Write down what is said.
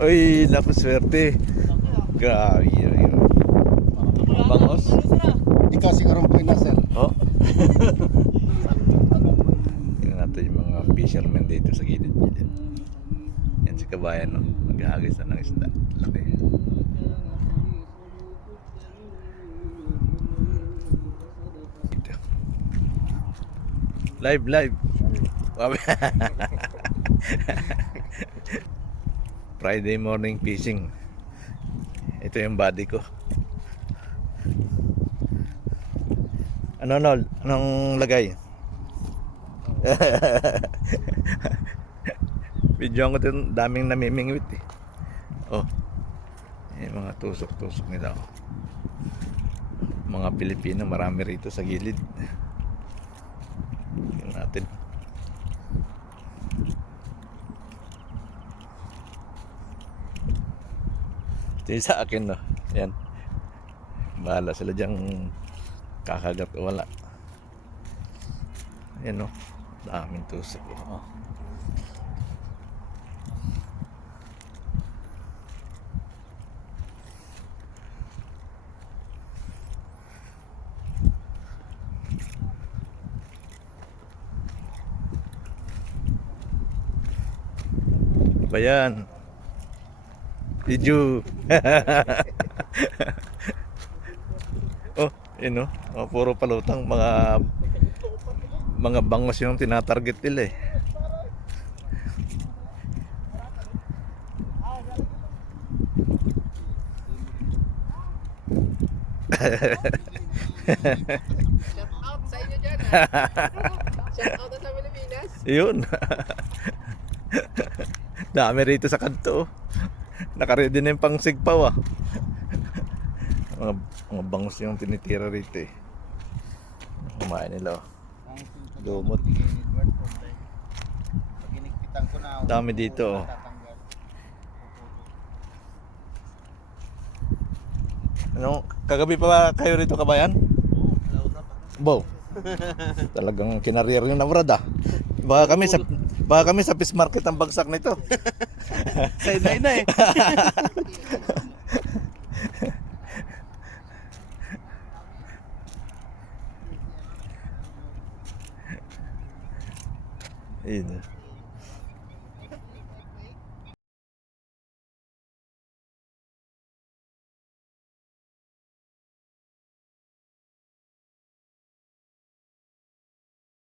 Uy, naku, swerte. Grabe yun. Mga bangos. Ikaw siguro po na, sir. Oh. Tingnan natin yung mga fishermen dito sa gilid-gilid. Yan si kabayan, no? Maghahagis na ng isda. Laki. Dito. Live, live. Friday morning fishing. Ito yung body ko. Ano, anong lagay? Video ko din, daming namimingwit eh. Oh, yung mga tusok-tusok nila. Oh. Mga Pilipino, marami rito sa gilid. Tingnan natin. Ito yung sa akin, no? Yan. Bahala sila dyang kakagat o wala. Yan, no? Daming tusok. Oh. Ba yan? Video. Oh, yun, no? Oh, puro palutang, mga bangos yung tinatarget nila eh. Shout out sa inyo dyan. Shout out sa Pilipinas. Yun. Dami rito sa kanto. Nakaready na yung pang sigpaw ah. Mga bangus yung tinitira rito eh. Kumain nila oh. Lumot. Dami dito oh. Ano, kagabi pa ba kayo rito, kabayan? Bo. Talagang kinarir yung nabrad ah. Baka kami sa fish market ang bagsak nito. Sideline na eh. Ayun.